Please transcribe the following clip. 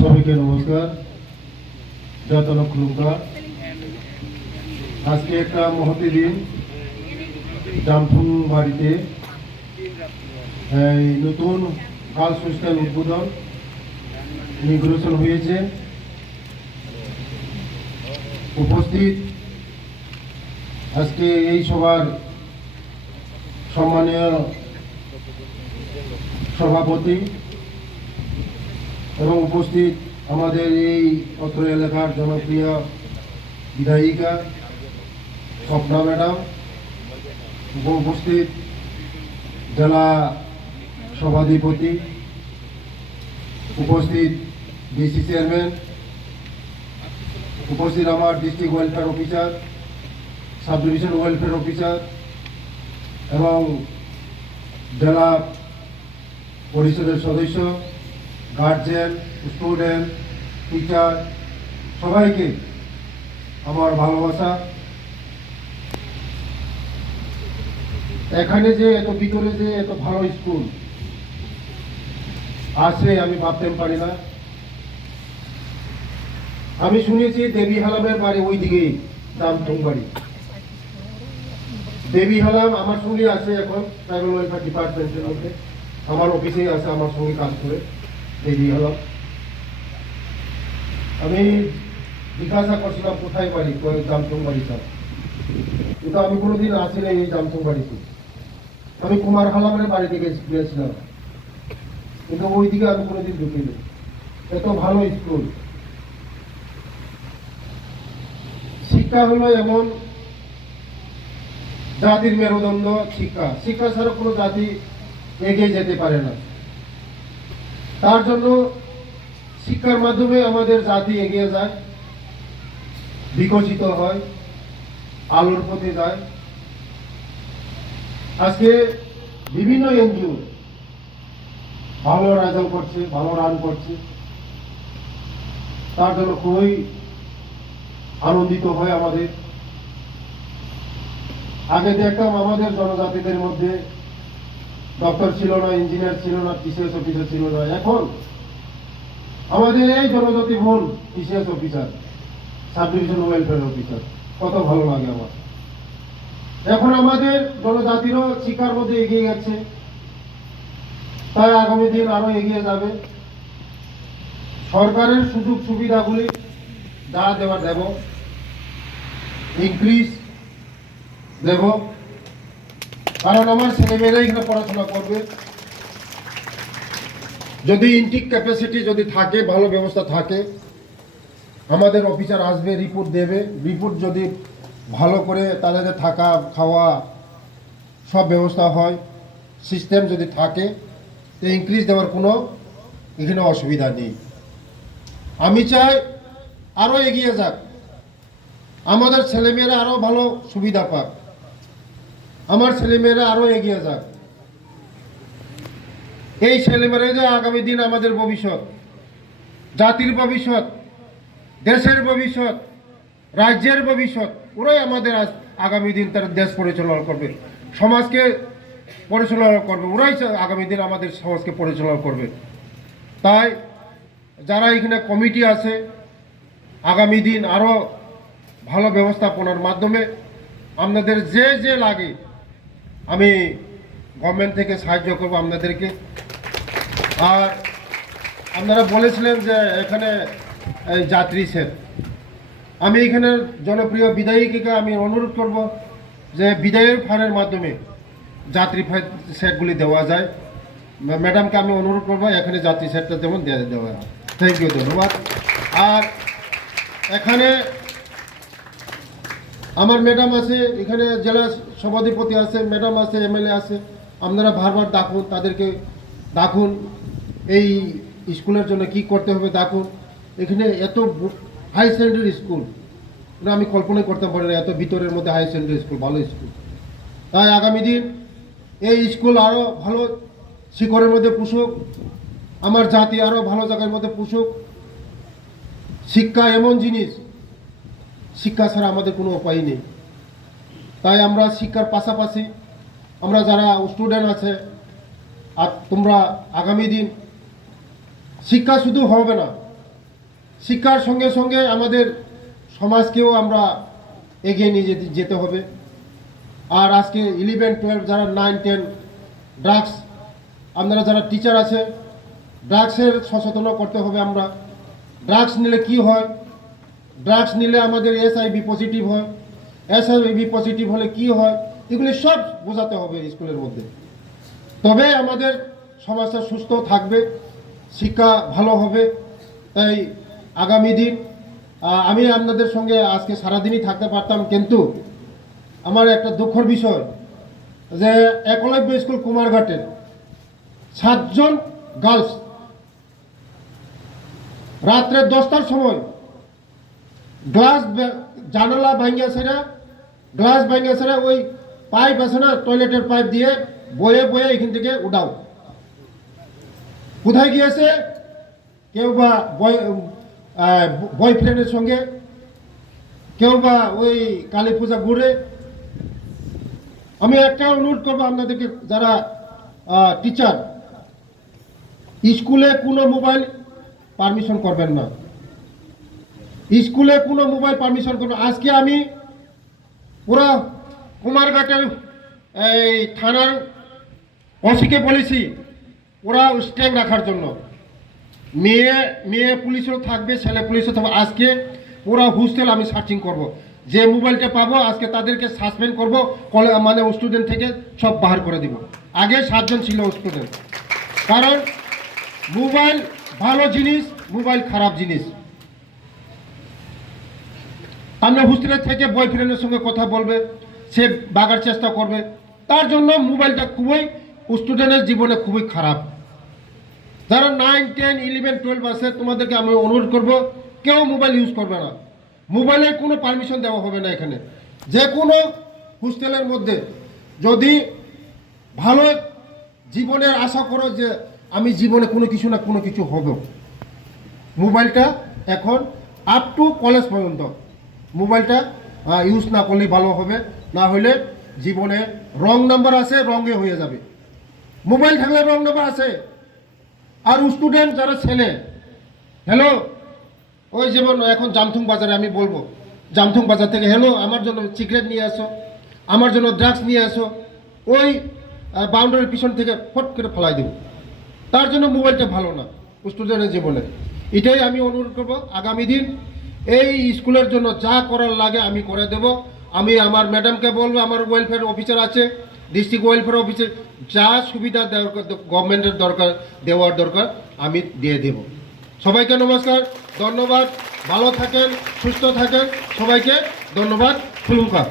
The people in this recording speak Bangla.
সবাইকে নমস্কার। যতন খুলুঙ্কা আজকে একটা মহতি দিন জামথুম বাড়িতে এই নতুন গার্লস হোস্টেল উদ্বোধন ইনগ্রেশন হয়েছে। উপস্থিত আজকে এই সভার সম্মানীয় সভাপতি এবং উপস্থিত আমাদের এই অত্র এলাকার জনপ্রিয় বিধায়িকা স্বপ্না ম্যাডাম, উপস্থিত জেলা সভাধিপতি, উপস্থিত ডিসি চেয়ারম্যান, উপস্থিত আমার district welfare officer, sub division welfare officer এবং জেলা পরিষদের সদস্য, গার্জিয়ান, স্টুডেন্ট, টিচার, সবাইকে আমার ভালোবাসা। এখানে যে এত ভিতরে যে এত ভালো স্কুল আছে আমি ভাবতেও পারি না। আমি শুনেছি দেবী হালামের বাড়ি ওই দিকেই, জামথুম বাড়ি। দেবী হালাম আমার সঙ্গে আছে এখন ট্রাইবাল ওয়েলফেয়ার ডিপার্টমেন্টের মধ্যে, আমার অফিসেই আছে, আমার সঙ্গে কাজ করে দেবী হালাম। আমি জিজ্ঞাসা করছিলাম কোথায় বাড়ি, জামথুম বাড়ি স্যার, কিন্তু আমি কোনোদিন আসিনি এই জামথুম বাড়িতে। আমি কুমার হালামের বাড়ি থেকে গিয়েছিলাম, কিন্তু ওই দিকে আমি কোনোদিন ঢুকিনি। এত ভালো স্কুল। শিক্ষা হলো এমন জাতির মেরুদণ্ড, শিক্ষা। শিক্ষা ছাড়া কোনো জাতি এগিয়ে যেতে পারে না। তার জন্য শিক্ষার মাধ্যমে আমাদের জাতি এগিয়ে যায়, বিকশিত হয়, আলোর পথে যায়। আজকে বিভিন্ন এনজিও ভালো রেজাল্ট করছে, ভালো রান করছে, তার জন্য খুবই আনন্দিত হয় আমাদের। আগে দেখতাম আমাদের জনজাতিদের মধ্যে ডক্টর ছিল না, ইঞ্জিনিয়ার ছিল না, টিসিএস অফিসার ছিল না। এখন আমাদের এই জনজাতি ভুল TCS officer, sub division welfare officer, কত ভালো লাগে আমার। এখন আমাদের জনজাতিরও শিক্ষার মধ্যে এগিয়ে গেছে, তাই আগামী দিন আরো এগিয়ে যাবে। সরকারের সুযোগ সুবিধাগুলি যা দেওয়ার দেব, ইনক্রিজ দেব, কারণ আমার ছেলেমেয়েরা এখানে পড়াশোনা করবে। যদি ইনটেক ক্যাপাসিটি যদি থাকে, ভালো ব্যবস্থা থাকে, আমাদের অফিসার আসবে, রিপোর্ট দেবে। রিপোর্ট যদি ভালো করে তাদের থাকা খাওয়া সব ব্যবস্থা হয়, সিস্টেম যদি থাকে, তো ইনক্রিজ দেওয়ার কোনো এখানে অসুবিধা নেই। আমি চাই আরও এগিয়ে যাক, আমাদের ছেলেমেয়েরা আরও ভালো সুবিধা পাক, আমার ছেলেমেয়েরা আরও এগিয়ে যাক। এই ছেলেমেয়েরা যে আগামী দিন আমাদের ভবিষ্যৎ, জাতির ভবিষ্যৎ, দেশের ভবিষ্যৎ, রাজ্যের ভবিষ্যৎ, ওরাই আমাদের আগামী দিন তারা দেশ পরিচালনা করবে, সমাজকে পরিচালনা করবে, ওরাই আগামী দিন আমাদের সমাজকে পরিচালনা করবে। তাই যারা এখানে কমিটি আছে, আগামী দিন আরও ভালো ব্যবস্থাপনার মাধ্যমে আপনাদের যে যে লাগে আমি গভর্নমেন্ট থেকে সাহায্য করব আপনাদেরকে। আর আপনারা বলেছিলেন যে এখানে যাত্রী সেট, আমি এখানে জনপ্রিয় বিধায়িকাকে আমি অনুরোধ করব যে বিধায়ক ফান্ডের মাধ্যমে যাত্রী সেটগুলি দেওয়া যায়। ম্যাডামকে আমি অনুরোধ করবো এখানে যাত্রী সেটটা যেমন দেওয়া হয়। থ্যাংক ইউ, ধন্যবাদ। আর এখানে আমার ম্যাডাম আছে, এখানে জেলা সভাধিপতি আছে, ম্যাডাম আছে, এমএলএ আছে, আপনারা বারবার ডাকুন, তাদেরকে ডাকুন, এই স্কুলের জন্য কি করতে হবে ডাকুন। এখানে এত হাই সেকেন্ডারি স্কুল আমি কল্পনাই করতে পারি না, এত ভিতরের মধ্যে হাই সেকেন্ডারি স্কুল, ভালো স্কুল। তাই আগামী দিন এই স্কুল আরও ভালো শিখরের মধ্যে পুষুক, আমার জাতি আরও ভালো জায়গার মধ্যে পুষুক। শিক্ষা এমন জিনিস, শিক্ষা ছাড়া আমাদের কোনো উপায় নেই। তাই আমরা শিক্ষার পাশাপাশি আমরা যারা স্টুডেন্ট আছে, আর তোমরা আগামী দিন শিক্ষা শুধু হবে না, শিক্ষার সঙ্গে সঙ্গে আমাদের সমাজকেও আমরা এগিয়ে নিয়ে যেতে হবে। আর আজকে 11-12 যারা 9-10 ড্রাগস, আপনারা যারা টিচার আছে, ড্রাগসের সচেতন করতে হবে। আমরা ড্রাগস নিলে কি হয়, ড্রাগস নিলে আমাদের SIV পজিটিভ হয়, SIV পজিটিভ হলে কি হয়, এগুলি সব বোঝাতে হবে স্কুলের মধ্যে। তবে আমাদের সমাজটা সুস্থ থাকবে, শিক্ষা ভালো হবে। তাই আগামী দিন আমি আপনাদের সঙ্গে আজকে সারাদিনই থাকতে পারতাম, কিন্তু আমার একটা দুঃখের বিষয় যে একলব্য স্কুল কুমারঘাটের 7 জন গার্লস রাত্রে 10টার সময় গ্লাস জানালা ভাঙ্গিয়া সেরা ওই পাইপ আছে না, টয়লেটের পাইপ দিয়ে বয়ে বয়ে এখান থেকে উঠাও। কোথায় গিয়েছে? কেউ বা বয়ফ্রেন্ডের সঙ্গে, কেউ বা ওই কালী পূজা ঘুরে। আমি একটা অনুরোধ করবো আপনাদেরকে, যারা টিচার, স্কুলে কোনো মোবাইল পারমিশন করবেন না, স্কুলে কোনো মোবাইল পারমিশন করবেন। আজকে আমি পুরো কুমারঘাটের এই থানার ওসিকে বলেছি ওরা স্ট্যান্ড রাখার জন্য। মেয়ে পুলিশও থাকবে, ছেলে পুলিশও থাকবে। আজকে পুরো হোস্টেল আমি সার্চিং করব। যে মোবাইলটা পাবো আজকে তাদেরকে সাসপেন্ড করব, মানে স্টুডেন্ট থেকে সব বাহার করে দিব। আগে 7 জন ছিল স্টুডেন্ট। কারণ মোবাইল ভালো জিনিস, মোবাইল খারাপ জিনিস। আমরা হোস্টেলের থেকে বয়ফ্রেন্ডের সঙ্গে কথা বলবে, সে বাগার চেষ্টা করবে, তার জন্য মোবাইলটা খুবই স্টুডেন্টের জীবনে খুবই খারাপ। যারা 9, 10, 11, 12 আছে, তোমাদেরকে আমি অনুরোধ করব, কেউ মোবাইল ইউজ করবে না। মোবাইলের কোনো পারমিশন দেওয়া হবে না এখানে। যে কোনো হোস্টেলের মধ্যে যদি ভালো জীবনের আশা করো যে আমি জীবনে কোনো কিছু না কোনো কিছু হবে, মোবাইলটা এখন আপ টু কলেজ পর্যন্ত মোবাইলটা ইউজ না করলেই ভালো হবে। না হলে জীবনে রং নাম্বার আছে, রঙে হয়ে যাবে। মোবাইল থাকলে রং নাম্বার আছে। আর স্টুডেন্ট যারা ছেলে, হ্যালো, ওই যেমন এখন জামথুং বাজারে আমি বলবো, জামথুং বাজার থেকে হ্যালো, আমার জন্য সিগারেট নিয়ে আসো, আমার জন্য ড্রাগস নিয়ে আসো, ওই বাউন্ডারির পিছন থেকে ফট করে ফেলাই দেব। তার জন্য মোবাইলটা ভালো না স্টুডেন্টের জীবনে। এটাই আমি অনুরোধ করবো, আগামী দিন এই স্কুলের জন্য যা করার লাগে আমি করে দেব। আমি আমার ম্যাডামকে বলবো, আমার ওয়েলফেয়ার অফিসার আছে, ডিস্ট্রিক্ট ওয়েলফেয়ার অফিসার, যা সুবিধা গভর্নমেন্টের দেওয়ার দরকার আমি দিয়ে দেব। সবাইকে নমস্কার, ধন্যবাদ, ভালো থাকেন, সুস্থ থাকেন, সবাইকে ধন্যবাদ। ফুলুঙ্কা।